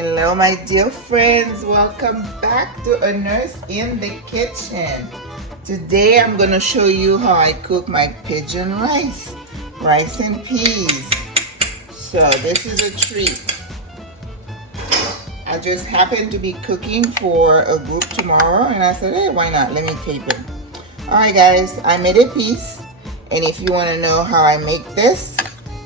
Hello, my dear friends. Welcome back to A Nurse in the Kitchen. Today I'm going to show you how I cook my pigeon rice and peas. So this is a treat. I just happened to be cooking for a group tomorrow and I said, hey, why not? Let me tape it. Alright guys, I made Epiz, and if you want to know how I make this,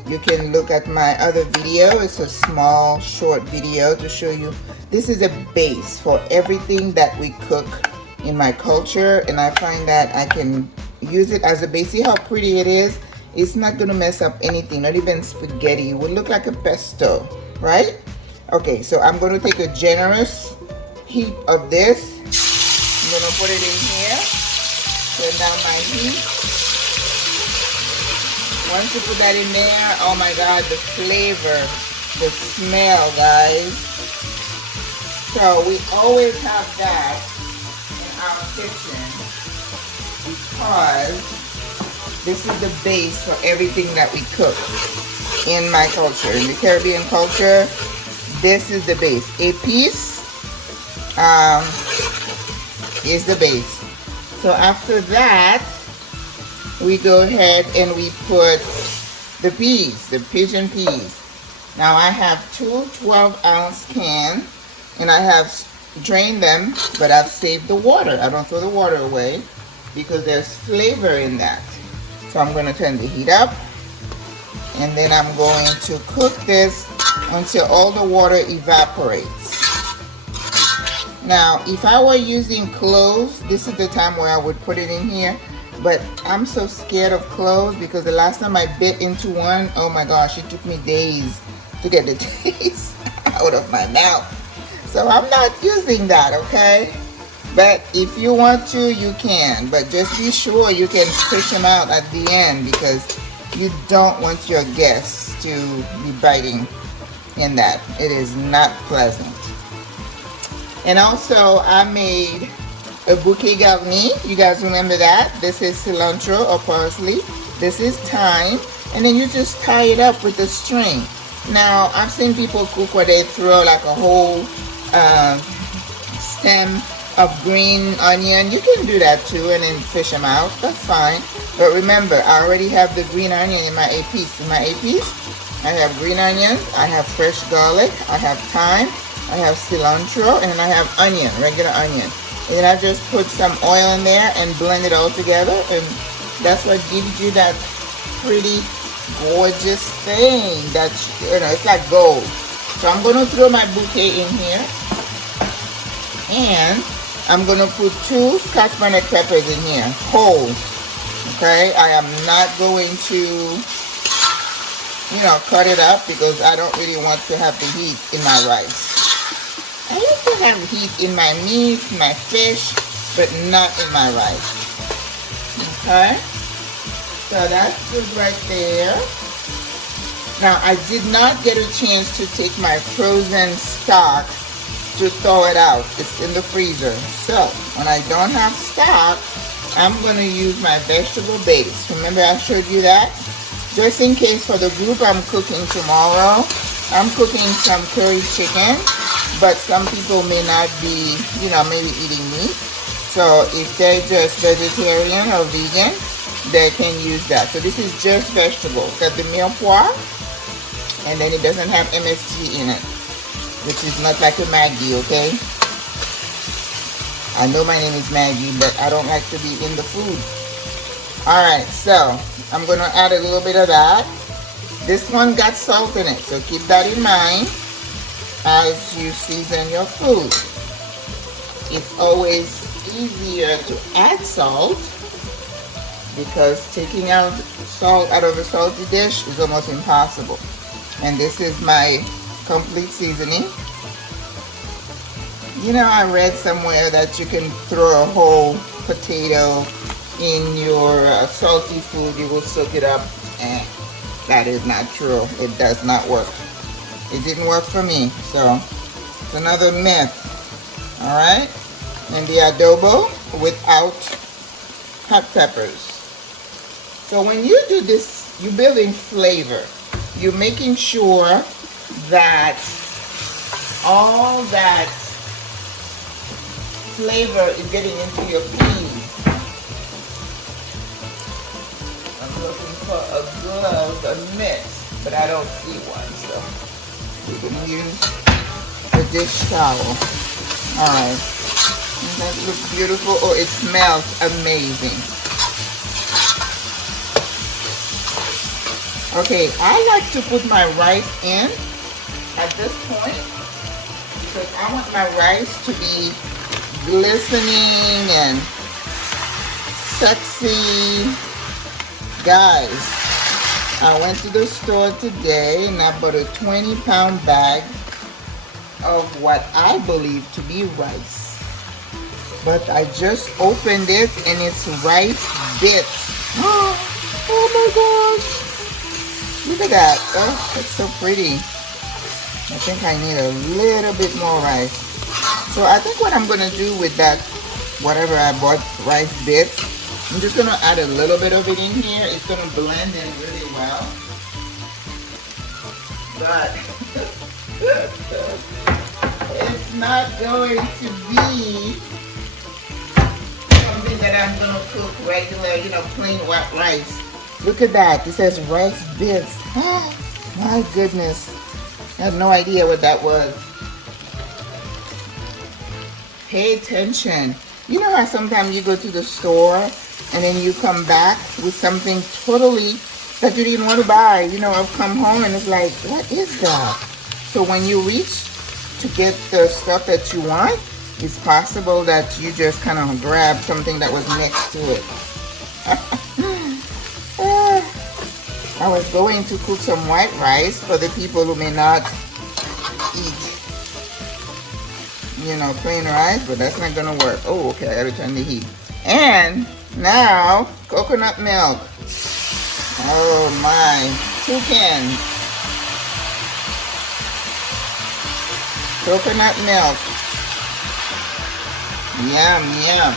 you can look at my other video. It's a small short video to show you. This is a base for everything that we cook in my culture, and I find that I can use it as a base. See how pretty it is? It's not going to mess up anything, not even spaghetti. It would look like a pesto, right? Okay, so I'm going to take a generous heap of this. I'm going to put it in here. Turn down my heat. Once you put that in there, oh my God, the flavor, the smell, guys. So we always have that in our kitchen because this is the base for everything that we cook in my culture. In the Caribbean culture, this is the base. Epiz is the base. So after that, we go ahead and we put the peas, the pigeon peas. Now I have two 12-ounce cans, and I have drained them, but I've saved the water. I don't throw the water away because there's flavor in that. So I'm going to turn the heat up, and then I'm going to cook this until all the water evaporates. Now, if I were using cloves, this is the time where I would put it in here. But I'm so scared of cloves because the last time I bit into one, oh my gosh, it took me days to get the taste out of my mouth. So I'm not using that, okay? But if you want to, you can. But just be sure you can fish them out at the end because you don't want your guests to be biting in that. It is not pleasant. And also, I made a bouquet garni. You guys remember that? This is cilantro or parsley. This is thyme. And then you just tie it up with a string. Now, I've seen people cook where they throw like a whole stem of green onion. You can do that too and then fish them out. That's fine. But remember, I already have the green onion in my Epiz. In my Epiz, I have green onions, I have fresh garlic, I have thyme, I have cilantro, and then I have onion, regular onion. And then I just put some oil in there and blend it all together, and that's what gives you that pretty gorgeous thing that, you know, it's like gold. So I'm going to throw my bouquet in here, and I'm going to put 2 scotch bonnet peppers in here, whole. Okay, I am not going to, you know, cut it up because I don't really want to have the heat in my rice. I used to have heat in my meat, my fish, but not in my rice. Okay? So that's good right there. Now, I did not get a chance to take my frozen stock to thaw it out. It's in the freezer. So, when I don't have stock, I'm going to use my vegetable base. Remember I showed you that? Just in case for the group I'm cooking tomorrow, I'm cooking some curry chicken. But some people may not be, you know, maybe eating meat. So if they're just vegetarian or vegan, they can use that. So this is just vegetable. Got the mirepoix, and then it doesn't have MSG in it, which is not like a Maggie, okay? I know my name is Maggie, but I don't like to be in the food. Alright, so I'm going to add a little bit of that. This one got salt in it, so keep that in mind as you season your food. It's always easier to add salt because taking out salt out of a salty dish is almost impossible. And this is my complete seasoning. You know, I read somewhere that you can throw a whole potato in your salty food, you will soak it up. That is not true. It does not work. It didn't work for me, so it's another myth. Alright? And the adobo without hot peppers. So when you do this, you're building flavor. You're making sure that all that flavor is getting into your peas. I'm looking for a glove, a mitt, but I don't see one, so we're gonna use a dish towel. Alright. Doesn't that look beautiful? Oh, it smells amazing. Okay, I like to put my rice in at this point because I want my rice to be glistening and sexy. Guys, I went to the store today and I bought a 20-pound bag of what I believe to be rice. But I just opened it and it's rice bits. Oh my gosh! Look at that. Oh, it's so pretty. I think I need a little bit more rice. So I think what I'm going to do with that, whatever I bought, rice bits, I'm just going to add a little bit of it in here. It's going to blend in really well. But it's not going to be something that I'm going to cook regular, plain white rice. Look at that. It says rice bits. Oh, my goodness. I have no idea what that was. Pay attention. You know how sometimes you go to the store and then you come back with something totally that you didn't want to buy. I've come home and it's like, what is that? So when you reach to get the stuff that you want, it's possible that you just kind of grab something that was next to it. I was going to cook some white rice for the people who may not eat, plain rice, but that's not gonna work. Oh, okay, I gotta turn the heat. And now, coconut milk. Oh my, 2 cans. Coconut milk. Yum, yum.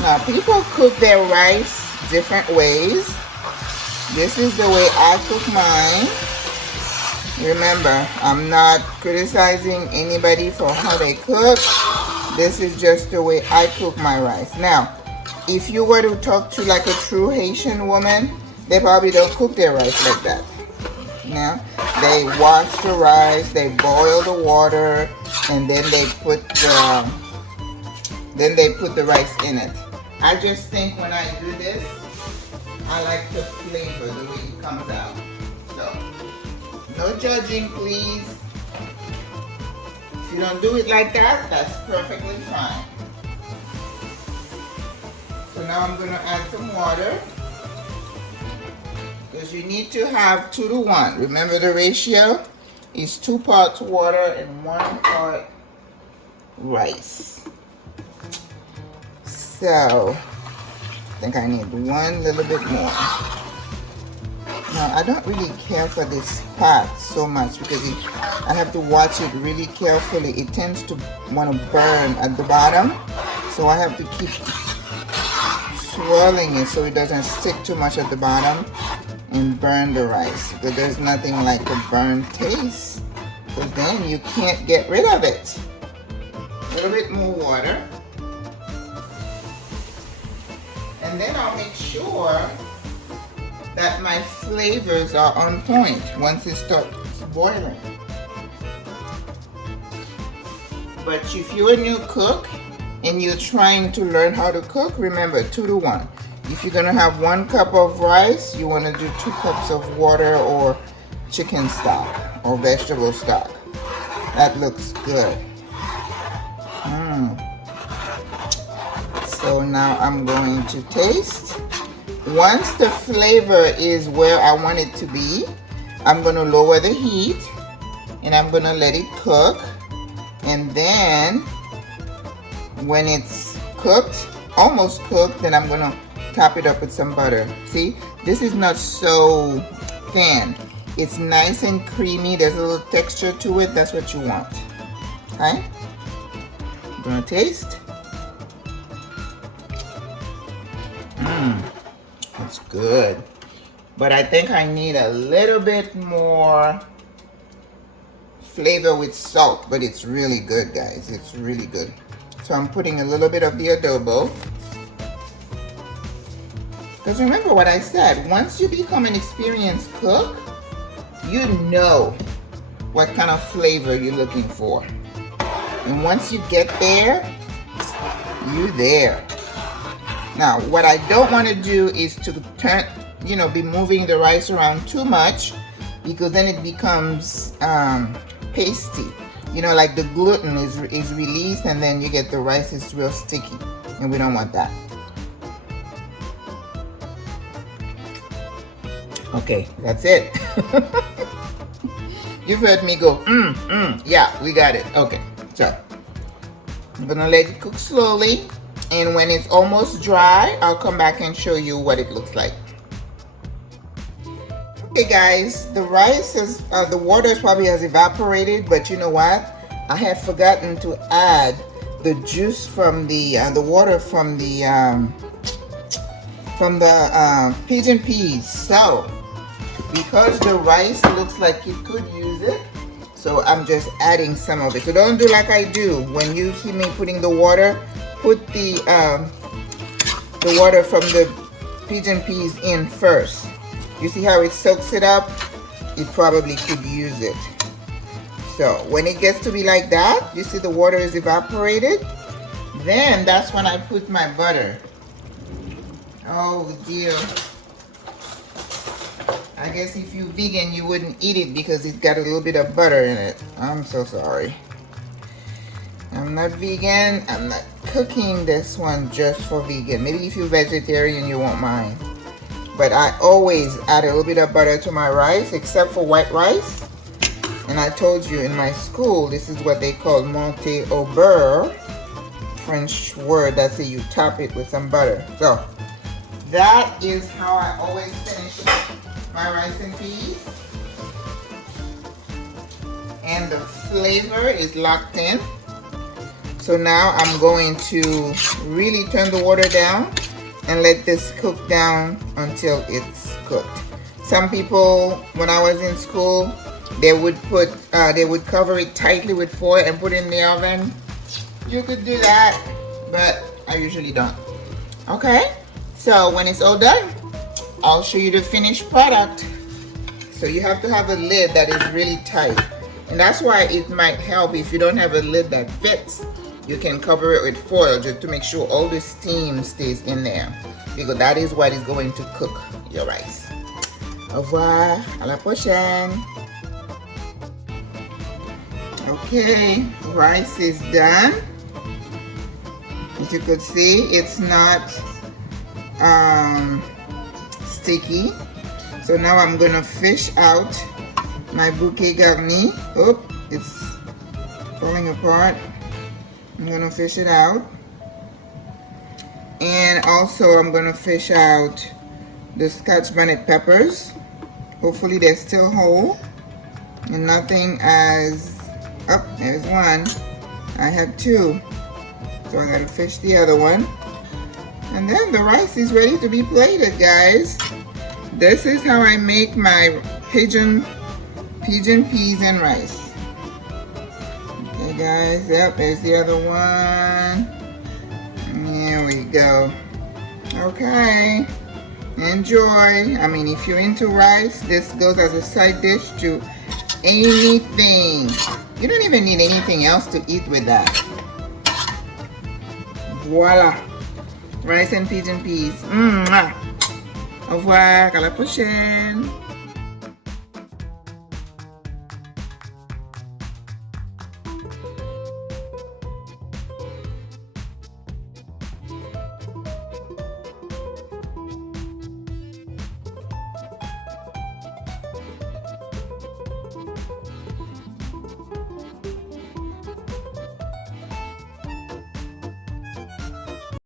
Now, people cook their rice different ways. This is the way I cook mine. Remember, I'm not criticizing anybody for how they cook. This is just the way I cook my rice. Now, if you were to talk to like a true Haitian woman, they probably don't cook their rice like that. They wash the rice, they boil the water, and then they put the rice in it. I just think when I do this, I like the flavor, the way it comes out. So, no judging, please. If you don't do it like that, that's perfectly fine. So now I'm going to add some water. Because you need to have 2 to 1. Remember the ratio is 2 parts water and 1 part rice. So, I think I need 1 little bit more. Now, I don't really care for this pot so much because I have to watch it really carefully. It tends to want to burn at the bottom. So I have to keep swirling it so it doesn't stick too much at the bottom and burn the rice. But there's nothing like a burnt taste, because then you can't get rid of it. A little bit more water. And then I'll make sure that my flavors are on point once it starts boiling. But if you're a new cook and you're trying to learn how to cook, remember 2 to 1. If you're gonna have 1 cup of rice, you wanna do 2 cups of water or chicken stock or vegetable stock. That looks good. So now I'm going to taste. Once the flavor is where I want it to be, I'm going to lower the heat and I'm going to let it cook. And then when it's cooked, almost cooked, then I'm going to top it up with some butter. See, this is not so thin. It's nice and creamy. There's a little texture to it. That's what you want. Okay? I'm going to taste. That's good. but I think I need a little bit more flavor with salt, but it's really good, guys. It's really good. So I'm putting a little bit of the adobo. Because remember what I said, once you become an experienced cook, you know what kind of flavor you're looking for. And once you get there, you're there. Now, what I don't want to do is to turn, be moving the rice around too much, because then it becomes pasty. Like the gluten is released, and then you get the rice is real sticky, and we don't want that. Okay, that's it. You've heard me go, yeah, we got it. Okay, so I'm gonna let it cook slowly, and when it's almost dry, I'll come back and show you what it looks like. Okay guys, the rice is, the water probably has evaporated, but you know what? I had forgotten to add the juice from the water from the pigeon peas. So, because the rice looks like it could use it, so I'm just adding some of it. So don't do like I do. When you see me putting the water, put the water from the pigeon peas in first. You see how it soaks it up? It probably could use it. So when it gets to be like that, you see the water is evaporated, then that's when I put my butter. Oh dear. I guess if you're vegan, you wouldn't eat it because it's got a little bit of butter in it. I'm so sorry. I'm not vegan. I'm not cooking this one just for vegan. Maybe if you're vegetarian, you won't mind. But I always add a little bit of butter to my rice, except for white rice. And I told you in my school, this is what they call monter au beurre, French word that say you top it with some butter. So that is how I always finish my rice and peas. And the flavor is locked in. So now I'm going to really turn the water down and let this cook down until it's cooked. Some people, when I was in school, they would cover it tightly with foil and put it in the oven. You could do that, but I usually don't. Okay, so when it's all done, I'll show you the finished product. So you have to have a lid that is really tight. And that's why it might help if you don't have a lid that fits. You can cover it with foil just to make sure all the steam stays in there, because that is what is going to cook your rice. Au revoir, à la prochaine. Okay, rice is done. As you could see, it's not sticky. So now I'm gonna fish out my bouquet garni. Oh, it's falling apart. I'm gonna fish it out. And also I'm gonna fish out the scotch bonnet peppers. Hopefully they're still whole and nothing as, oh, there's one. I have two. So I gotta fish the other one. And then the rice is ready to be plated, guys. This is how I make my pigeon peas and rice. Okay guys, yep, there's the other one. There we go. Okay, enjoy. I mean, if you're into rice, this goes as a side dish to anything. You don't even need anything else to eat with that. Voila, rice and pigeon peas. Au revoir, à la prochaine.